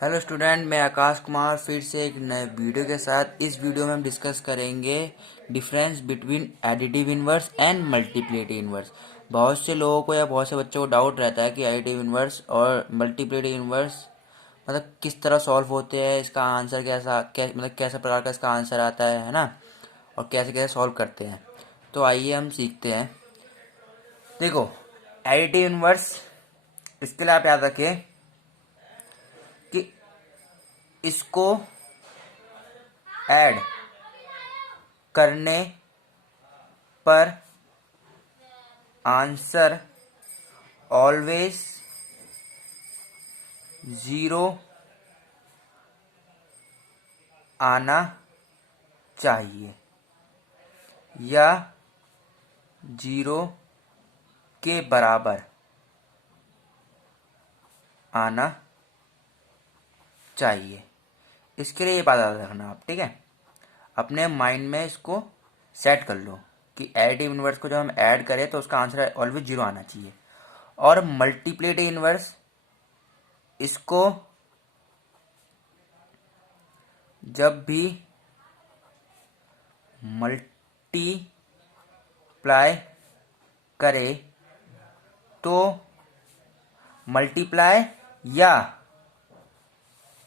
Hello student, मैं आकाश कुमार फिर से एक नए वीडियो के साथ। इस वीडियो में हम डिस्कस करेंगे difference between additive inverse and multiplicative inverse. बहुत से लोगों को या बहुत से बच्चों को डाउट रहता है कि एडिटिव इन्वर्स और मल्टीप्लिकेटिव इन्वर्स मतलब किस तरह सॉल्व होते हैं, इसका आंसर मतलब कैसा प्रकार का इसका आंसर आता है ना, और कैसे कैसे सॉल्व करते हैं। तो आइए हम सीखते हैं। देखो, एडिटिव इन्वर्स, इसके लिए आप याद रखें कि इसको ऐड करने पर आंसर ऑलवेज ज़ीरो आना चाहिए या ज़ीरो के बराबर आना चाहिए। इसके लिए ये बात याद रखना आप, ठीक है। अपने माइंड में इसको सेट कर लो कि एडिटिव इन्वर्स को जब हम ऐड करें तो उसका आंसर ऑलवेज जीरो आना चाहिए। और मल्टीप्लिकेटिव इन्वर्स, इसको जब भी मल्टीप्लाई करे तो मल्टीप्लाई या,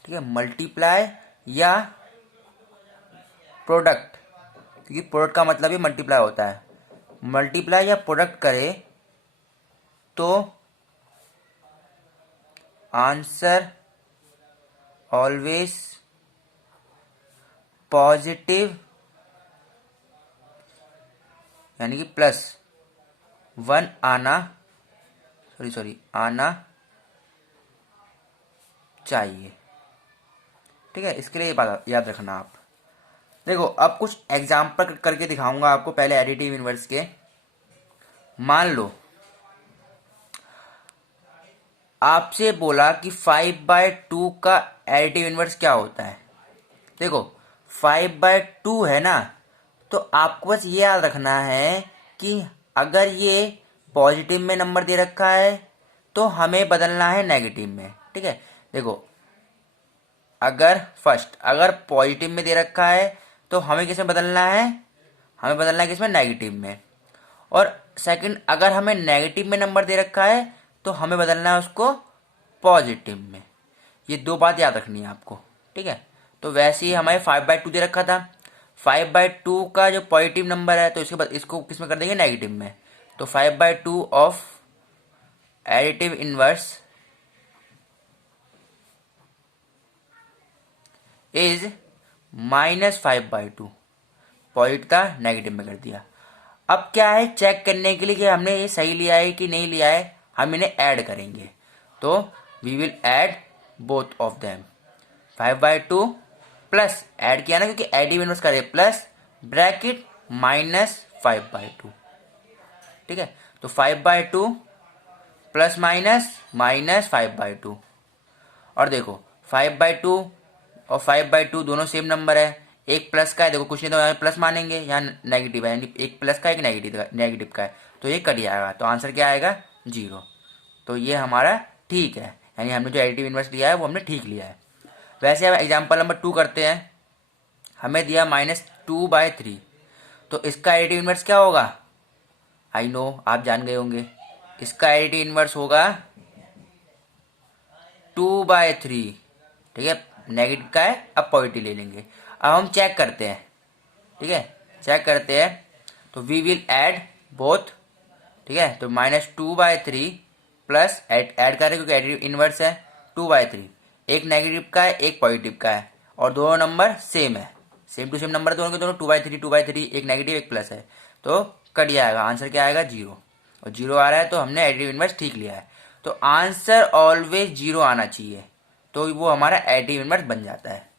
ठीक है, मल्टीप्लाई या प्रोडक्ट, क्योंकि प्रोडक्ट का मतलब ही मल्टीप्लाई होता है। मल्टीप्लाई या प्रोडक्ट करे तो आंसर ऑलवेज पॉजिटिव यानी कि +1 आना चाहिए, ठीक है। इसके लिए ये बात याद रखना आप। देखो, अब कुछ एग्जाम्पल करके दिखाऊंगा आपको पहले एडिटिव इन्वर्स के। मान लो आपसे बोला कि 5/2 का एडिटिव इन्वर्स क्या होता है। देखो, 5/2 है ना, तो आपको बस ये याद रखना है कि अगर ये पॉजिटिव में नंबर दे रखा है तो हमें बदलना है नेगेटिव में, ठीक है। देखो, अगर पॉजिटिव में दे रखा है तो हमें किस में बदलना है, हमें बदलना है किसमें, नेगेटिव में। और सेकंड, अगर हमें नेगेटिव में नंबर दे रखा है तो हमें बदलना है उसको पॉजिटिव में। ये दो बात याद रखनी है आपको, ठीक है। तो वैसे ही हमें 5/2 दे रखा था। 5/2 का जो पॉजिटिव नंबर है तो इसके बाद इसको किस में कर देंगे, नेगेटिव में। तो 5/2 of additive inverse is -5/2। Positive था, नेगेटिव में कर दिया। अब क्या है, चेक करने के लिए कि हमने ये सही लिया है कि नहीं लिया है, हम इन्हें ऐड करेंगे। तो we will add both of them. 5/2 plus, add किया ना क्योंकि एडिटिव इनवर्स करे, प्लस ब्रैकेट -5/2, ठीक है। तो 5/2 प्लस -5/2। और देखो, 5/2 और 5/2 दोनों सेम नंबर है। एक प्लस का है, देखो कुछ नहीं तो यहाँ प्लस मानेंगे, यहाँ नेगेटिव है, यानी एक प्लस का एक नेगेटिव का है, तो ये कट जाएगा। तो आंसर क्या आएगा, 0। तो ये हमारा ठीक है, यानी हमने जो एडिटिव इन्वर्स लिया है वो हमने ठीक लिया है। वैसे अब एग्जाम्पल नंबर 2 करते हैं। हमें दिया -2/3, तो इसका एडिटिव इन्वर्स क्या होगा, आई नो आप जान गए होंगे। इसका एडिटिव इन्वर्स होगा 2/3, ठीक है। नेगेटिव का है, अब पॉजिटिव ले लेंगे। अब हम चेक करते हैं, ठीक है, चेक करते हैं। तो वी विल ऐड बोथ, ठीक है। तो -2/3 प्लस ऐड कर रहे क्योंकि एडिटिव इनवर्स है 2/3। एक नेगेटिव का है, एक पॉजिटिव का है, और दोनों नंबर सेम है, सेम टू सेम नंबर दोनों के दोनों। 2/3, एक नेगेटिव एक प्लस है, तो कट जाएगा। आंसर क्या आएगा, 0। और 0 आ रहा है तो हमने एडिटिव इनवर्स ठीक लिया है। तो आंसर ऑलवेज 0 आना चाहिए, तो वो हमारा एडिटिव इनवर्स बन जाता है।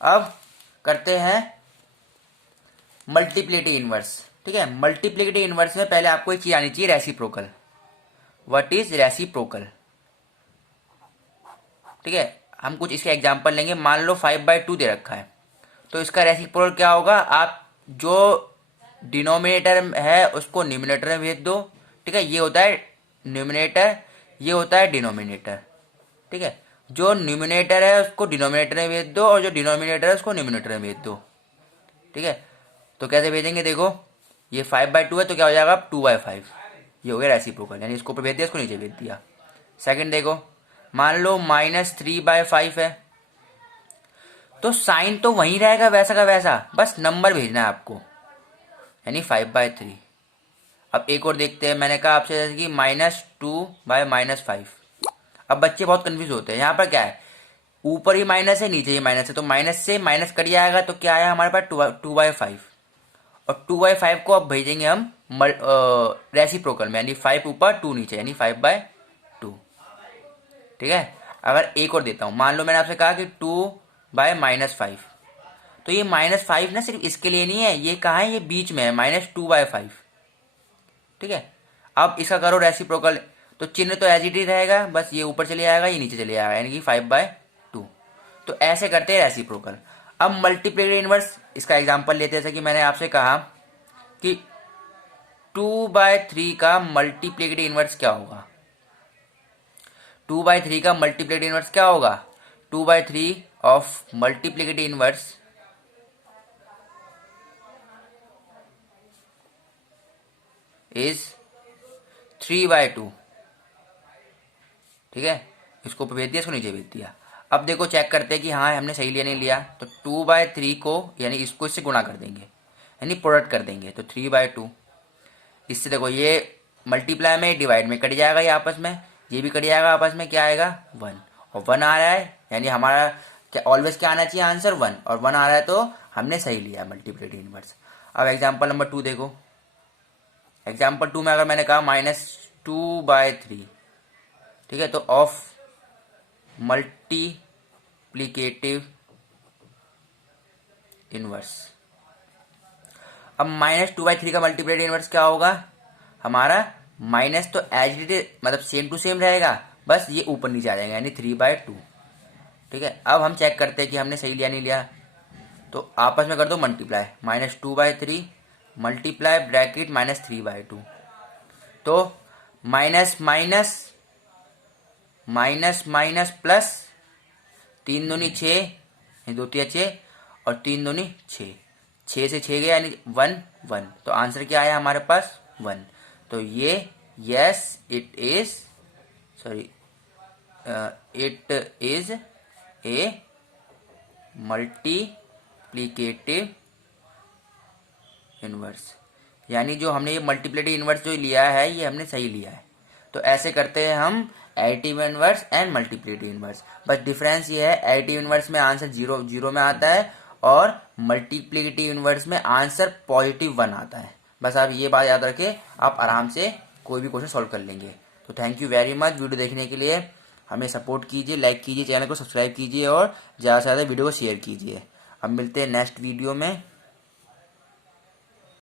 अब करते हैं मल्टीप्लिकेटिव इनवर्स, ठीक है। मल्टीप्लिकेटिव इनवर्स में पहले आपको एक चीज आनी चाहिए, रेसिप्रोकल। व्हाट इज रेसिप्रोकल, ठीक है। हम कुछ इसके एग्जांपल लेंगे। मान लो 5/2 दे रखा है, तो इसका रेसिप्रोकल क्या होगा, आप जो डिनोमिनेटर है उसको न्यूमिनेटर में भेज दो, ठीक है। ये होता है न्यूमिनेटर, ये होता है डिनोमिनेटर, ठीक है। जो न्यूमिनेटर है उसको डिनोमिनेटर में भेज दो और जो डिनोमिनेटर है उसको न्यूमिनेटर में भेज दो। ठीक है, तो कैसे भेजेंगे, देखो ये 5/2 है तो क्या हो जाएगा, 2/5। ये हो गया रेसिप्रोकल, यानी इसको ऊपर भेज दिया, इसको नीचे भेज दिया। सेकंड देखो, मान लो -3/5 है, तो साइन तो वहीं रहेगा वैसा का वैसा, बस नंबर भेजना है आपको, यानी 5/3। अब एक और देखते हैं, मैंने कहा आपसे जैसे कि -2/-5। अब बच्चे बहुत कंफ्यूज होते हैं, यहाँ पर क्या है, ऊपर ही माइनस है नीचे ही माइनस है, तो माइनस से माइनस कट जाएगा, तो क्या आया हमारे पास 2/5। और 2/5 को अब भेजेंगे हम रेसिप्रोकल में, यानी 5 ऊपर 2 नीचे, यानी 5/2। ठीक है, अगर एक और देता हूं, मान लो मैंने आपसे कहा कि 2/-5, तो ये -5 ना सिर्फ इसके लिए नहीं है, ये कहाँ है, ये बीच में है, -2/5। ठीक है, अब इसका करो रेसिप्रोकल, तो चिन्ह तो एज इट इज रहेगा, बस ये ऊपर चले आएगा, ये नीचे चले आएगा, यानी कि 5/2। तो ऐसे करते हैं रेसिप्रोकल। अब मल्टीप्लिकेटिव इनवर्स, इसका एग्जांपल लेते हैं, जैसे कि मैंने आपसे कहा कि 2/3 का मल्टीप्लिकेटिव इनवर्स क्या होगा। 2/3 का मल्टीप्लिकेटिव इनवर्स क्या होगा, 2/3 ऑफ मल्टीप्लिकेटिव इनवर्स इज 3/2। ठीक है, इसको ऊपर भेज दिया, इसको नीचे भेज दिया। अब देखो चेक करते हैं कि हाँ हमने सही लिया नहीं लिया, तो 2/3 को यानी इसको इससे गुणा कर देंगे, यानी प्रोडक्ट कर देंगे, तो 3/2। इससे देखो ये मल्टीप्लाई में डिवाइड में कट जाएगा, ये आपस में, ये भी कट जाएगा आपस में, क्या आएगा 1, और 1 आ रहा है, यानी हमारा क्या ऑलवेज क्या आना चाहिए आंसर 1, और 1 आ रहा है तो हमने सही लिया मल्टीप्लिकेटिव इनवर्स। अब एग्जाम्पल नंबर 2 देखो, एग्जाम्पल 2 में अगर मैंने कहा -2/3, ठीक है, तो ऑफ मल्टीप्लिकेटिव इनवर्स। अब -2/3 का मल्टीप्लिकेटिव इनवर्स क्या होगा हमारा, माइनस तो एज इट इज मतलब सेम टू सेम रहेगा, बस ये ऊपर नीचे आ जाएगा, यानी 3/2। ठीक है, अब हम चेक करते हैं कि हमने सही लिया नहीं लिया, तो आपस में कर दो मल्टीप्लाई, -2/3 मल्टीप्लाई ब्रैकेट -3/2, तो minus minus minus minus plus, 3 दूनी 6, 2 तिया 6, और 3 दूनी 6, 6 से 6 गया, यानी 1 1, तो आंसर क्या आया हमारे पास 1। तो ये yes it is, sorry it is a multiplicative inverse, यानी जो हमने ये मल्टीप्लिकेटिव इनवर्स जो लिया है ये हमने सही लिया है। तो ऐसे करते हैं हम additive inverse and multiplicative inverse, बस डिफरेंस ये है एडिटिव इनवर्स में आंसर 0 0 में आता है, और मल्टीप्लिकेटिव इनवर्स में आंसर +1 आता है। बस आप ये बात याद रखें, आप आराम से कोई भी क्वेश्चन सॉल्व कर लेंगे। तो thank you very much video देखने के लिए, हमें सपोर्ट कीजिए, लाइक कीजिए, चैनल को सब्सक्राइब कीजिए और ज़्यादा से ज़्यादा वीडियो को शेयर कीजिए। अब मिलते हैं नेक्स्ट वीडियो में।